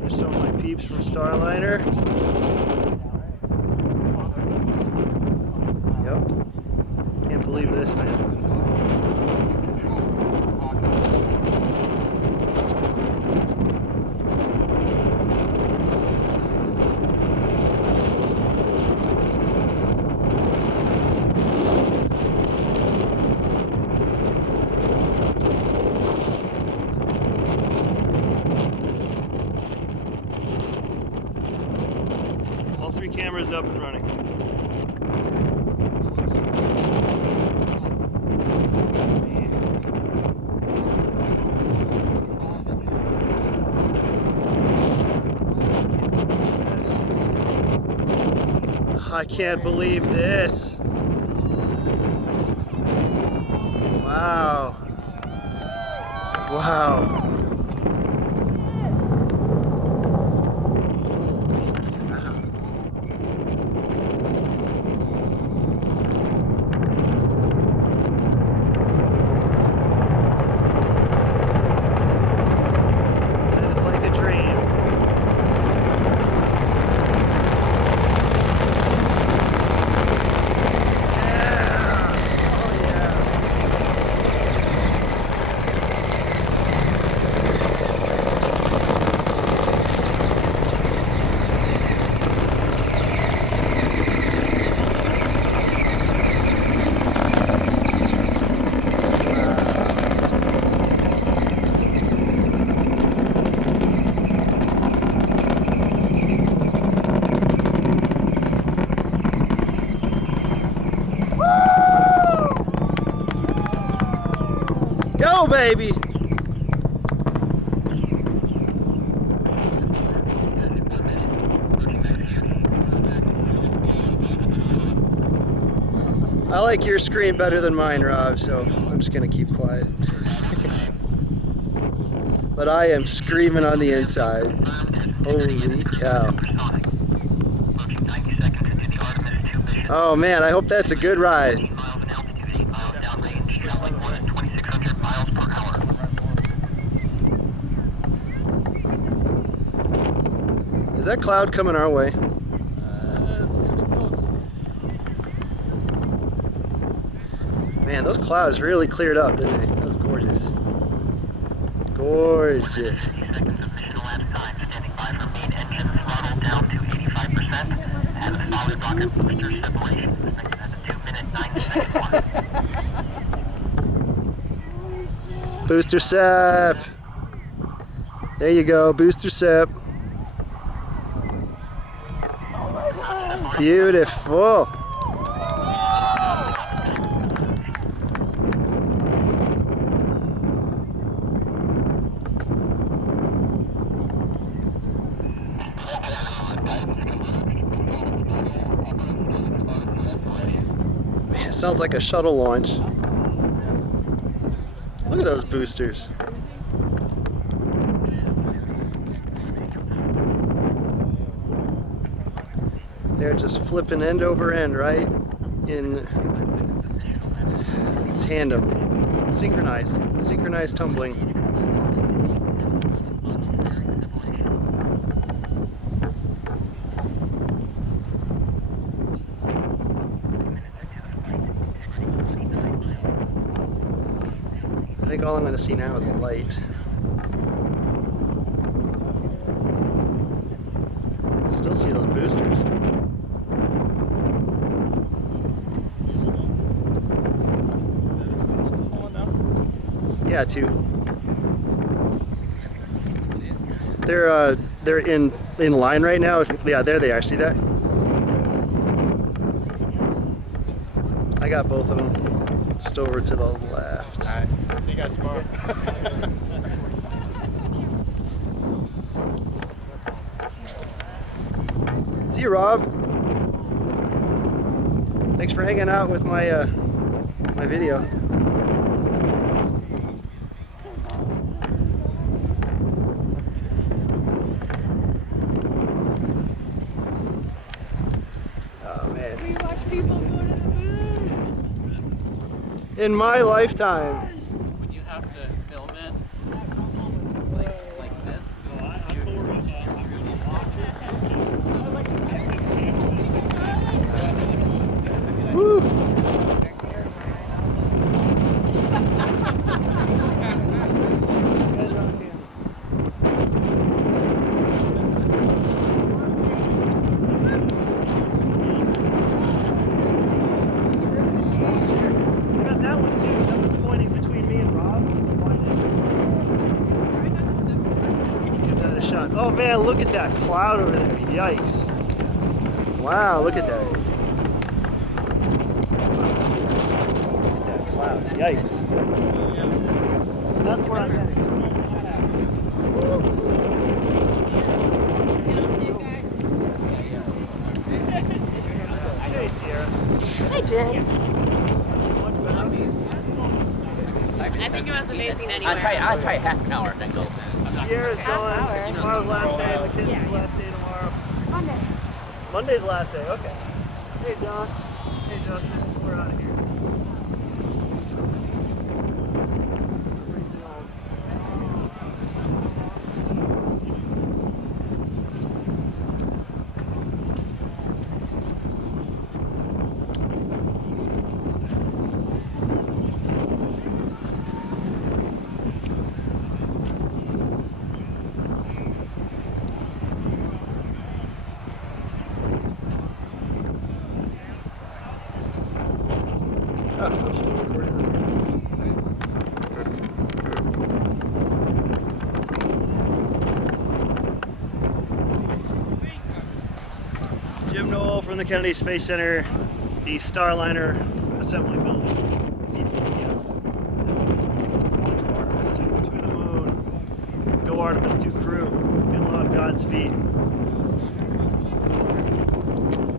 There's some of my peeps from Starliner. Yep. Can't believe this, man. All three cameras up and running. I can't believe this. Wow. Wow. Go, baby! I like your scream better than mine, Rob, so I'm just gonna keep quiet. But I am screaming on the inside. Holy cow. Oh man, I hope that's a good ride. Is that cloud coming our way? It's getting close. Man, those clouds really cleared up, didn't they? That was gorgeous. Gorgeous. Booster sep. There you go, booster sep. Beautiful. Man, it sounds like a shuttle launch. Look at those boosters. They're just flipping end over end, right? In tandem. Synchronized tumbling. I think all I'm going to see now is a light. I still see those boosters. Yeah, two. They're in line right now. Yeah, there they are. See that? I got both of them. Just over to the left. All right. See you guys tomorrow. See you, Rob. Thanks for hanging out with my my video. Oh man. We watch people go to the moon. In my lifetime. When you have Oh man, look at that cloud over there. Yikes. Wow, look at that. Look at that cloud. Yikes. That's where I'm heading. Hey, Sierra. Hi, Jen. I think it was amazing anyway. I'll try half an hour and then go. Sierra's going. Tomorrow's last day. Mackenzie's last day tomorrow. Monday. Monday's last day. Okay. Hey, John. Hey, Justin. We're out of here. Oh, I'm still recording. Jim Knoll from the Kennedy Space Center, the Starliner assembly building, C3PF. Artemis II to the moon. Go Artemis II crew. Good luck, Godspeed.